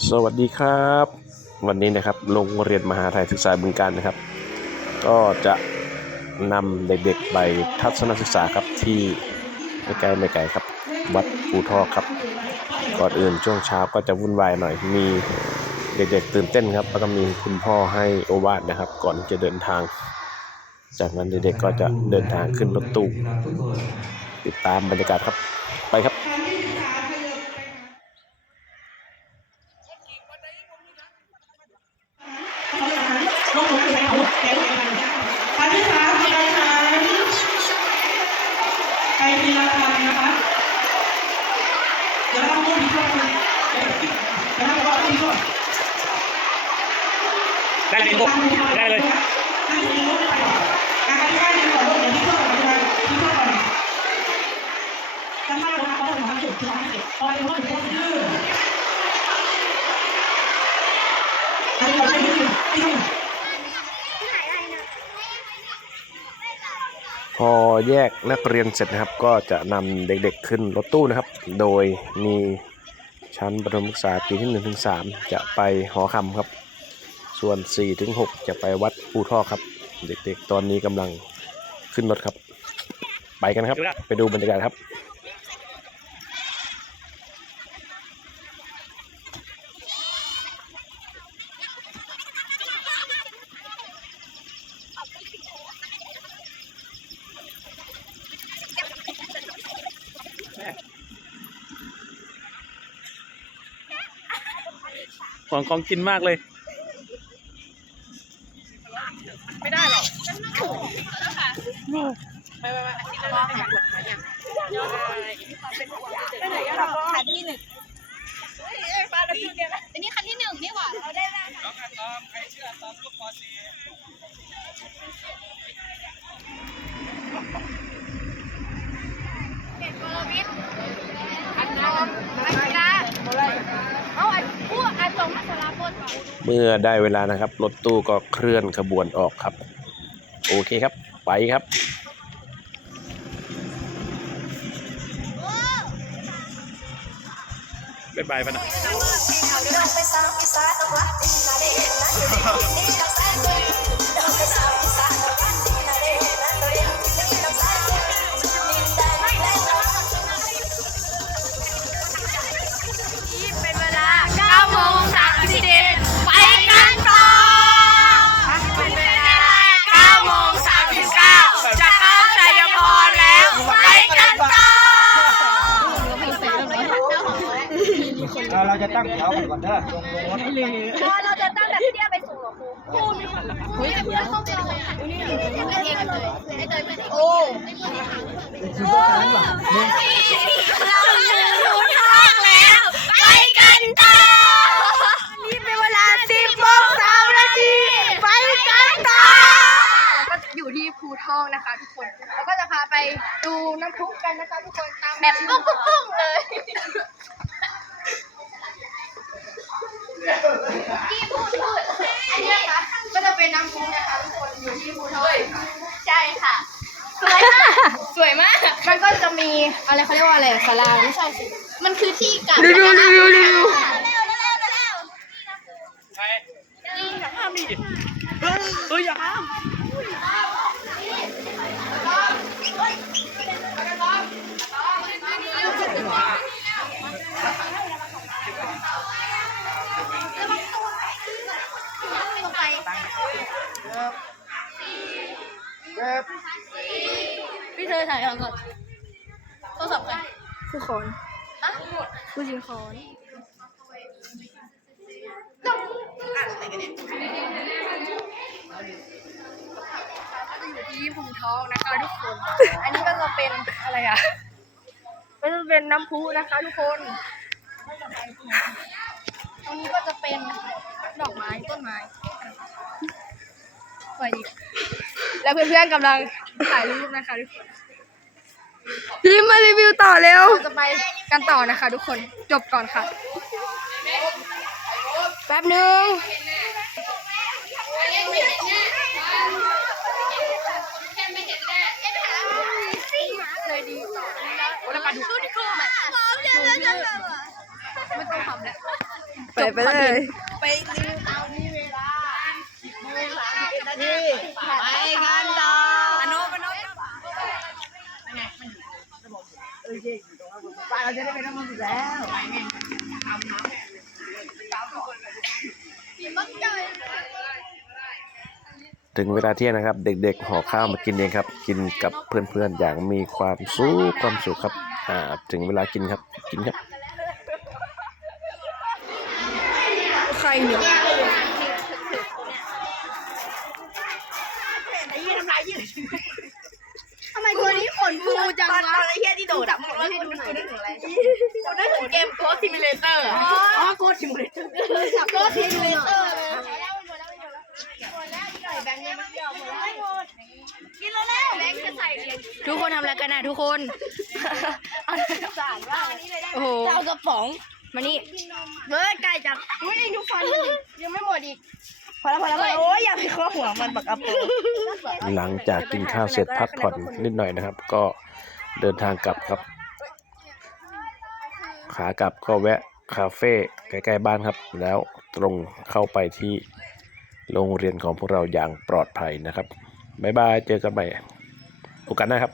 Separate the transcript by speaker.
Speaker 1: สวัสดีครับ วันนี้นะครับโรงเรียนมหาไทยศึกษาบึงการนะครับ ก็จะนำเด็กๆไปทัศนศึกษาครับที่ไม่ไกลไม่ไกลครับ วัดปูทอกครับ ก่อนอื่นช่วงเช้าก็จะวุ่นวายหน่อยมีเด็กๆตื่นเต้นครับ แล้วก็มีคุณพ่อให้โอวาทนะครับ ก่อนจะเดินทาง จากนั้นเด็กๆก็จะเดินทางขึ้นรถตู้ติดตามบรรยากาศครับไปครับ
Speaker 2: ได้เรา
Speaker 3: ใช้ที่ที่
Speaker 1: พอแยกนักเรียนเสร็จนะครับ ก็จะนำเด็กๆขึ้นรถตู้นะครับ โดยมี ชั้นประถมศึกษาปีที่1ถึง3จะไปหอคำครับ ส่วน4ถึง6จะไปวัดปูท่อครับ เด็กๆ ตอนนี้กำลังขึ้นรถครับ ไปกันครับ ไปดูบรรยากาศครับ
Speaker 2: หวังของกินมากเลย
Speaker 4: คันที่หนึ่งอันนี้คันที่หนึ่งนี่หว่าเราได้แล้วค่ะเด็กกรวิทย์อันนอมอันกีฬาเอาอันผู้อันตรงมัสลาพล
Speaker 1: เมื่อได้เวลานะครับ รถตู้ก็เคลื่อนขบวนออกครับ โอเคครับ ไปครับ
Speaker 2: บ๊ายบายปะนะ
Speaker 4: โอ้โอ้
Speaker 5: เรารู้
Speaker 4: ทางแล้ว ไปกันต่อนี่เป็นเวลา10โมง3นาทีไปกันต่อ
Speaker 6: ก็อยู่ที่ภูทองนะคะทุกคน แล้วก็จะพาไปดูน้ำพุกันนะคะทุกคนตาม
Speaker 4: แบบปุ้งปุ้งปุ้งเลย
Speaker 6: ที่พูดพูดอันนี้นะคะ จะเป็นน้ำพุนะคะทุกคนอยู่ที่ภูทอง
Speaker 4: ใช่ค่ะ สวยมาก
Speaker 6: สวยมาก มันก็จะมีอะไรเขาเรียกว่าอะไรศาลาไม่ใช่สิ
Speaker 4: มันคือที่กัด
Speaker 6: รีวิวรีวิวรีวิว
Speaker 2: ใครอย่าห้ามดิเฮ้ยเฮ้ยอย่าห้าม
Speaker 4: พี่เธอถ่ายก่อนโทรศัพท์ใคร
Speaker 6: คือขอนคือสิงขอนอยู่ที่ภูทองนะคะทุกคน อันนี้ก็จะเป็นอะไรอะก็จะเป็นน้ำพุนะคะทุกคน ตรงนี้ก็จะเป็นดอกไม้ต้นไม้สวยดี แล้วเพื่อนๆกำลังถ่ายรูปนะคะทุกคนรีบมารีวิวต่อเร็ว เราจะไปกันต่อนะคะ ทุกคนจบก่อนค่ะแป๊บหนึ่งเลยดีต่อแล้วปลาดุ ก
Speaker 4: ชุดครูแบบพร้อมเลยแล้วจะแบบ
Speaker 6: ไม่ต้องทำแล้ว
Speaker 1: ไป
Speaker 6: จบไปเย
Speaker 2: ไปกันต่ออนุอนุ
Speaker 3: ไปเราจะได้ไปน้ำมันแล้ว
Speaker 1: ถึงเวลาเที่ยงนะครับ เด็กๆห่อข้าวมากินเองครับ กินกับเพื่อนๆอย่างมีความสุขความสุขครับอ่าถึงเวลากินครับกินครับ
Speaker 6: ใครเนี่ย
Speaker 4: จัง
Speaker 2: ตอน
Speaker 4: วะ
Speaker 2: ตอนไอ้เหี้ยที่โดดอะมึงรู้ให้ดูหน่อยนึกถึงอะไรนึกถึงเกมโค้ดซิมูเลเตอร์อ๋อโค้ดซิมูเลเตอร์
Speaker 4: ก็ทีเลเตอร์เลย
Speaker 2: กินแล้วแล้ว
Speaker 4: แบงค์จะใส่เหรียญ
Speaker 6: ทุกคนทำอะไรกันนะทุกคนโอ้โห
Speaker 2: เอากระป๋อง
Speaker 6: มานี่
Speaker 2: เฮ้ยไก่จัง
Speaker 4: อุ้ยดูฟันยังไม่หมดอีก
Speaker 2: พอแล้วพอแล้วพอแล้วโอ้ยอย่าไปข้อหัวมันบักกระป๋อง
Speaker 1: หลังจากกินข้าวเสร็จพักผ่อนนิดหน่อยนะครับ ก็เดินทางกลับครับ ขากลับก็แวะคาเฟ่ใกล้ๆบ้านครับ แล้วตรงเข้าไปที่โรงเรียนของพวกเราอย่างปลอดภัยนะครับบ๊ายบายเจอกันใหม่โอกาสหน้าครับ